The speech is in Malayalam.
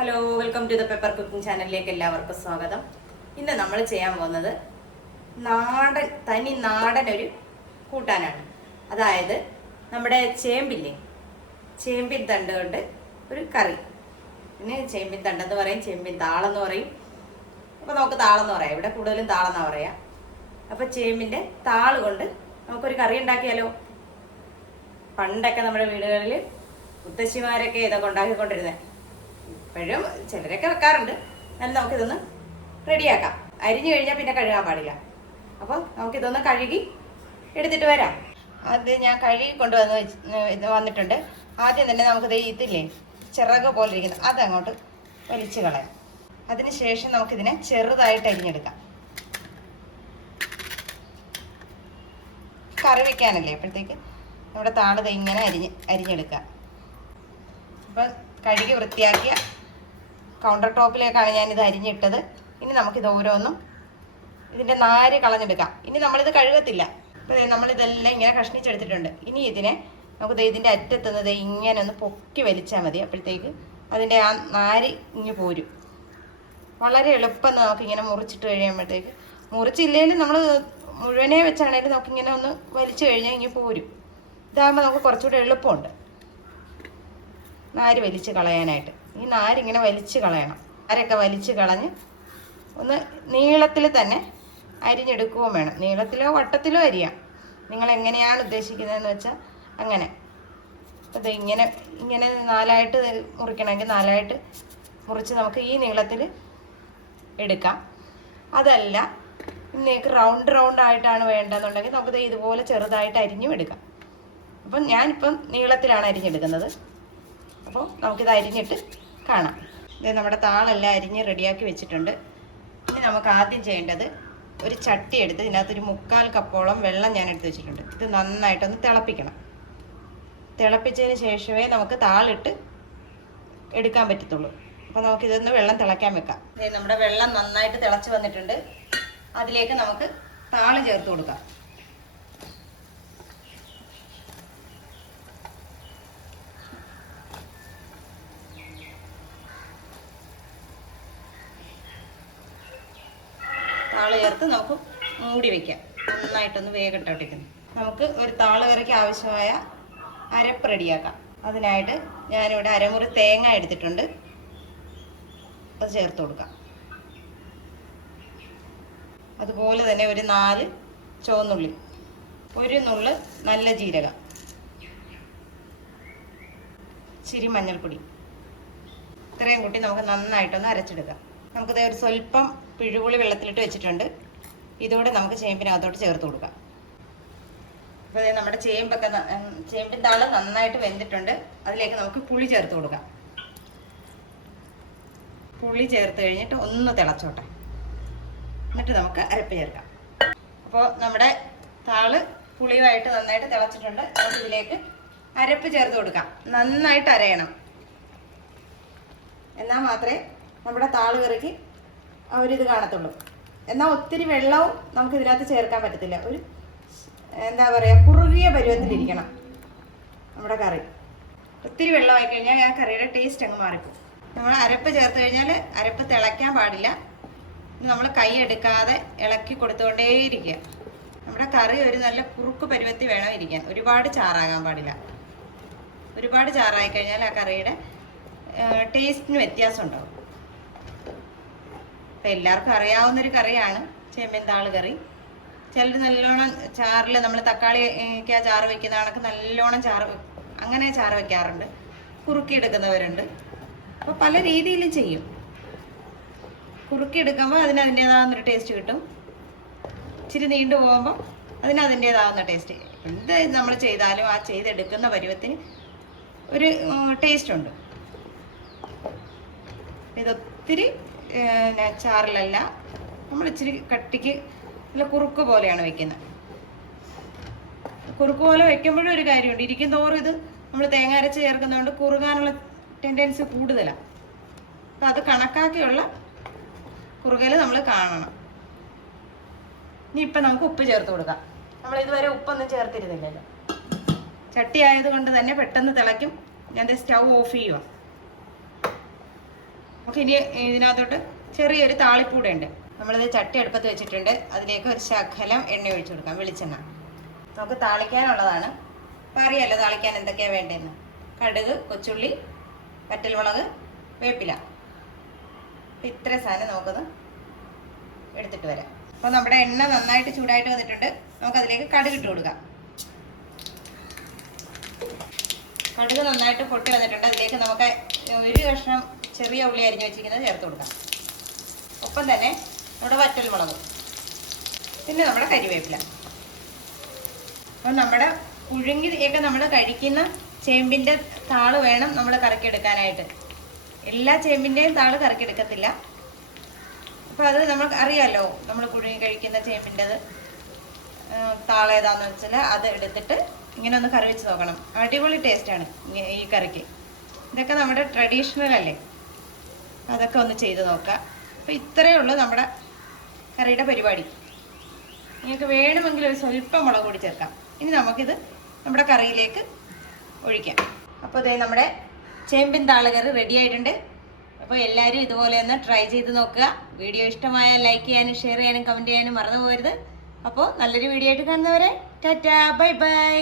Hello, welcome to the pepper cooking ചാനലിലേക്ക് എല്ലാവർക്കും സ്വാഗതം. ഇന്ന് നമ്മൾ ചെയ്യാൻ പോകുന്നത് തനി നാടൻ ഒരു കൂട്ടാനാണ്. അതായത് നമ്മുടെ ചേമ്പില്ലേ, ചേമ്പിൻ തണ്ട് കൊണ്ട് ഒരു കറി. പിന്നെ ചേമ്പിൻ തണ്ടെന്ന് പറയും, ചേമ്പിൻ താളെന്ന് പറയും. അപ്പോൾ നമുക്ക് താളെന്ന് പറയാം, ഇവിടെ കൂടുതലും താളെന്നാണ് പറയാം. അപ്പോൾ ചേമ്പിൻ്റെ താള് കൊണ്ട് നമുക്കൊരു കറി ഉണ്ടാക്കിയാലോ. പണ്ടൊക്കെ നമ്മുടെ വീടുകളിൽ മുത്തശ്ശിമാരൊക്കെ ഇതൊക്കെ ഉണ്ടാക്കിക്കൊണ്ടിരുന്നത്. ഇപ്പോഴും ചിലരൊക്കെ വെക്കാറുണ്ട്. എന്നാലും നമുക്കിതൊന്ന് റെഡിയാക്കാം. അരിഞ്ഞു കഴിഞ്ഞാൽ പിന്നെ കഴുകാൻ പാടില്ല. അപ്പോൾ നമുക്കിതൊന്ന് കഴുകി എടുത്തിട്ട് വരാം. അത് ഞാൻ കഴുകി വന്നിട്ടുണ്ട്. ആദ്യം തന്നെ നമുക്കിത് ഇതില്ലേ ചിറക് പോലെ ഇരിക്കുന്നത് അതങ്ങോട്ട് വലിച്ചു കളയാം. അതിനുശേഷം നമുക്കിതിനെ ചെറുതായിട്ട് അരിഞ്ഞെടുക്കാം. കറി വയ്ക്കാനല്ലേ, അപ്പോഴത്തേക്ക് നമ്മുടെ താളത് ഇങ്ങനെ അരിഞ്ഞെടുക്കാം. അപ്പം കഴുകി വൃത്തിയാക്കിയ കൗണ്ടർ ടോപ്പിലേക്കാണ് ഞാനിത് അരിഞ്ഞിട്ടത്. ഇനി നമുക്കിത് ഓരോന്നും ഇതിൻ്റെ നാര് കളഞ്ഞെടുക്കാം. ഇനി നമ്മളിത് കഴുകത്തില്ല. അപ്പോൾ നമ്മളിതെല്ലാം ഇങ്ങനെ കഷ്ണിച്ചെടുത്തിട്ടുണ്ട്. ഇനി ഇതിനെ നമുക്ക് ഇതിൻ്റെ അറ്റത്തുനിന്ന് ഇങ്ങനെ ഒന്ന് പൊക്കി വലിച്ചാൽ മതി. അപ്പോഴത്തേക്ക് അതിൻ്റെ ആ നാര് ഇങ്ങ് പോരും. വളരെ എളുപ്പം നമുക്കിങ്ങനെ മുറിച്ചിട്ട് കഴിയുമ്പോഴത്തേക്ക്, മുറിച്ചില്ലെങ്കിലും നമ്മൾ മുഴുവനെ വെച്ചാണെങ്കിലും നമുക്കിങ്ങനെ ഒന്ന് വലിച്ചു കഴിഞ്ഞാൽ ഇങ്ങനെ പോരും. ഇതാകുമ്പോൾ നമുക്ക് കുറച്ചുകൂടെ എളുപ്പമുണ്ട് നാര് വലിച്ച് കളയാനായിട്ട്. ഈ നാരിങ്ങനെ വലിച്ച് കളയണം. നാരൊക്കെ വലിച്ച് കളഞ്ഞ് ഒന്ന് നീളത്തിൽ തന്നെ അരിഞ്ഞെടുക്കുകയും വേണം. നീളത്തിലോ വട്ടത്തിലോ അരിയാം, നിങ്ങളെങ്ങനെയാണ് ഉദ്ദേശിക്കുന്നതെന്ന് വെച്ചാൽ അങ്ങനെ. അത് ഇങ്ങനെ നാലായിട്ട് മുറിക്കണമെങ്കിൽ നാലായിട്ട് മുറിച്ച് നമുക്ക് ഈ നീളത്തിൽ എടുക്കാം. അതല്ല നിങ്ങൾക്ക് റൗണ്ട് ആയിട്ടാണ് വേണ്ടതെന്നുണ്ടെങ്കിൽ നമുക്കിത് ഇതുപോലെ ചെറുതായിട്ട് അരിഞ്ഞും എടുക്കാം. അപ്പം ഞാനിപ്പം നീളത്തിലാണ് അരിഞ്ഞെടുക്കുന്നത്. അപ്പോൾ നമുക്കിത് അരിഞ്ഞിട്ട് കാണാം. ഇത് നമ്മുടെ താളെല്ലാം അരിഞ്ഞ് റെഡിയാക്കി വെച്ചിട്ടുണ്ട്. ഇനി നമുക്ക് ആദ്യം ചെയ്യേണ്ടത്, ഒരു ചട്ടി എടുത്ത് ഇതിനകത്തൊരു 3/4 കപ്പോളം വെള്ളം ഞാൻ എടുത്ത് വെച്ചിട്ടുണ്ട്. ഇത് നന്നായിട്ടൊന്ന് തിളപ്പിക്കണം. തിളപ്പിച്ചതിന് ശേഷമേ നമുക്ക് താളിട്ട് എടുക്കാൻ പറ്റത്തുള്ളൂ. അപ്പോൾ നമുക്കിതൊന്ന് വെള്ളം തിളയ്ക്കാൻ വെക്കാം. നമ്മുടെ വെള്ളം നന്നായിട്ട് തിളച്ച് വന്നിട്ടുണ്ട്. അതിലേക്ക് നമുക്ക് താള് ചേർത്ത് കൊടുക്കാം. താള് ചേർത്ത് നമുക്ക് മൂടി വയ്ക്കാം. നന്നായിട്ടൊന്ന് വേഗട്ടോട്ടിക്കുന്നു. നമുക്ക് ഒരു താള് കറിക്ക് ആവശ്യമായ അരപ്പ് റെഡിയാക്കാം. അതിനായിട്ട് ഞാനിവിടെ അരമുറി തേങ്ങ എടുത്തിട്ടുണ്ട്. അത് ചേർത്ത് കൊടുക്കാം. അതുപോലെ തന്നെ ഒരു 4 ചുവന്നുള്ളി, ഒരു നുള്ള് നല്ല ജീരകം, ഇച്ചിരി മഞ്ഞൾപ്പൊടി, ഇത്രയും കൂട്ടി നമുക്ക് നന്നായിട്ടൊന്ന് അരച്ചെടുക്കാം. നമുക്കിത് ഒരു സ്വല്പം പിഴുപുളി വെള്ളത്തിലിട്ട് വെച്ചിട്ടുണ്ട്. ഇതോടെ നമുക്ക് ചേമ്പിനകത്തോട്ട് ചേർത്ത് കൊടുക്കാം. അപ്പോൾ നമ്മുടെ ചേമ്പിൻ താള് നന്നായിട്ട് വെന്തിട്ടുണ്ട്. അതിലേക്ക് നമുക്ക് പുളി ചേർത്ത് കൊടുക്കാം. പുളി ചേർത്ത് കഴിഞ്ഞിട്ട് ഒന്ന് തിളച്ചോട്ടെ, എന്നിട്ട് നമുക്ക് അരപ്പ് ചേർക്കാം. അപ്പോൾ നമ്മുടെ താള് പുളിയുമായിട്ട് നന്നായിട്ട് തിളച്ചിട്ടുണ്ട്. നമുക്ക് ഇതിലേക്ക് അരപ്പ് ചേർത്ത് കൊടുക്കാം. നന്നായിട്ട് അരയണം, എന്നാൽ മാത്രമേ നമ്മുടെ താള് കറിക്ക് ഒരിത് കാണത്തുള്ളൂ. എന്നാൽ ഒത്തിരി വെള്ളവും നമുക്ക് ഇതിനകത്ത് ചേർക്കാൻ പറ്റത്തില്ല. ഒരു എന്താ പറയുക, കുറുകിയ പരുവത്തിലിരിക്കണം നമ്മുടെ കറി. ഒത്തിരി വെള്ളമായി കഴിഞ്ഞാൽ ആ കറിയുടെ ടേസ്റ്റ് അങ്ങ് മാറിപ്പോകും. നമ്മൾ അരപ്പ് ചേർത്ത് കഴിഞ്ഞാൽ അരപ്പ് തിളയ്ക്കാൻ പാടില്ല. നമ്മൾ കൈ എടുക്കാതെ ഇളക്കി കൊടുത്തുകൊണ്ടേയിരിക്കുക. നമ്മുടെ കറി ഒരു നല്ല കുറുക്ക് പരുവത്തിൽ വേണം ഇരിക്കാൻ. ഒരുപാട് ചാറാകാൻ പാടില്ല. ഒരുപാട് ചാറായി കഴിഞ്ഞാൽ ആ കറിയുടെ ടേസ്റ്റിന് വ്യത്യാസം ഉണ്ടാവും. അപ്പം എല്ലാവർക്കും അറിയാവുന്നൊരു കറിയാണ് ചേമ്പിൻ താള് കറി. ചിലർ നല്ലോണം ചാറിൽ, നമ്മൾ തക്കാളിക്ക് ചാറ് വയ്ക്കുന്ന കണക്ക് നല്ലോണം അങ്ങനെ ചാറ് വയ്ക്കാറുണ്ട്. കുറുക്കി എടുക്കുന്നവരുണ്ട്. അപ്പോൾ പല രീതിയിലും ചെയ്യും. കുറുക്കി എടുക്കുമ്പോൾ അതിൻ്റേതാകുന്നൊരു ടേസ്റ്റ് കിട്ടും. ഇച്ചിരി നീണ്ടു പോകുമ്പോൾ അതിൻ്റേതാകുന്ന ടേസ്റ്റ്. എന്ത് നമ്മൾ ചെയ്താലും ആ ചെയ്തെടുക്കുന്ന പരുവത്തിന് ഒരു ടേസ്റ്റ് ഉണ്ട്. ഇതൊത്തിരി ചാറിലല്ല, നമ്മൾ ഇച്ചിരി കട്ടിക്ക് നല്ല കുറുക്ക് പോലെയാണ് വെക്കുന്നത്. കുറുക്ക് പോലെ വെക്കുമ്പോഴും ഒരു കാര്യമുണ്ട്, ഇരിക്കും തോറും ഇത് നമ്മൾ തേങ്ങ അരച്ച് ചേർക്കുന്നതുകൊണ്ട് കുറുകാനുള്ള ടെൻഡൻസി കൂടുതലാണ്. അപ്പം അത് കണക്കാക്കിയുള്ള കുറുകൽ നമ്മൾ കാണണം. ഇനി ഇപ്പം നമുക്ക് ഉപ്പ് ചേർത്ത് കൊടുക്കാം. നമ്മൾ ഇതുവരെ ഉപ്പൊന്നും ചേർത്തിരുന്നില്ലല്ലോ. ചട്ടി ആയതുകൊണ്ട് തന്നെ പെട്ടെന്ന് തിളയ്ക്കും. ഞാൻ സ്റ്റൗ ഓഫ് ചെയ്യുക. നമുക്ക് ഇനി ഇതിനകത്തോട്ട് ചെറിയൊരു താളിപ്പൂടെ ഉണ്ട്. നമ്മളിത് ചട്ടി അടുപ്പത്ത് വെച്ചിട്ടുണ്ട്. അതിലേക്ക് ഒരു ശകലം എണ്ണ ഒഴിച്ചു കൊടുക്കാം, വെളിച്ചെണ്ണ. നമുക്ക് താളിക്കാനുള്ളതാണ്. അപ്പം അറിയാമല്ലോ താളിക്കാൻ എന്തൊക്കെയാണ് വേണ്ടതെന്ന്. കടുക്, കൊച്ചുള്ളി, വറ്റൽമുളക്, വേപ്പില. അപ്പം ഇത്ര സാധനം നമുക്കത് എടുത്തിട്ട് വരാം. അപ്പോൾ നമ്മുടെ എണ്ണ നന്നായിട്ട് ചൂടായിട്ട് വന്നിട്ടുണ്ട്. നമുക്കതിലേക്ക് കടുക് ഇട്ട് കൊടുക്കാം. കടുക് നന്നായിട്ട് പൊട്ടി വന്നിട്ടുണ്ട്. അതിലേക്ക് നമുക്ക് ഒരു കഷ്ണം ചെറിയ ഉള്ളി അരിഞ്ഞ് വെച്ചിരിക്കുന്നത് ചേർത്ത് കൊടുക്കാം. ഒപ്പം തന്നെ നമ്മുടെ വറ്റൽമുളക്, പിന്നെ നമ്മുടെ കരിവേപ്പില. അപ്പം നമ്മുടെ പുഴുങ്ങിയൊക്കെ നമ്മൾ കഴിക്കുന്ന ചേമ്പിൻ്റെ താള് വേണം നമ്മൾ കറക്കിയെടുക്കാനായിട്ട്. എല്ലാ ചേമ്പിൻ്റെയും താള് കറക്കിയെടുക്കത്തില്ല. അപ്പോൾ അത് നമുക്ക് അറിയാമല്ലോ, നമ്മൾ പുഴുങ്ങി കഴിക്കുന്ന ചേമ്പിൻ്റെത് താള് ഏതാണെന്ന് വെച്ചാൽ അത് എടുത്തിട്ട് ഇങ്ങനെ ഒന്ന് കറി വെച്ച് നോക്കണം. അടിപൊളി ടേസ്റ്റാണ് ഈ കറിക്ക്. ഇതൊക്കെ നമ്മുടെ ട്രഡീഷണൽ അല്ലേ, അതൊക്കെ ഒന്ന് ചെയ്ത് നോക്കാം. അപ്പോൾ ഇത്രയേ ഉള്ളൂ നമ്മുടെ കറിയുടെ പരിപാടി. നിങ്ങൾക്ക് വേണമെങ്കിൽ ഒരു സ്വല്പം മുളക് കൂടി ചേർക്കാം. ഇനി നമുക്കിത് നമ്മുടെ കറിയിലേക്ക് ഒഴിക്കാം. അപ്പോൾ ഇതേ നമ്മുടെ ചേമ്പിൻ താള് കറി റെഡി ആയിട്ടുണ്ട്. അപ്പോൾ എല്ലാവരും ഇതുപോലെ ഒന്ന് ട്രൈ ചെയ്ത് നോക്കുക. വീഡിയോ ഇഷ്ടമായാൽ ലൈക്ക് ചെയ്യാനും ഷെയർ ചെയ്യാനും കമൻറ്റ് ചെയ്യാനും മറന്നു പോകരുത്. അപ്പോൾ നല്ലൊരു വീഡിയോ ആയിട്ട് കാണുന്നവരെ ടാറ്റാ, ബൈ ബൈ.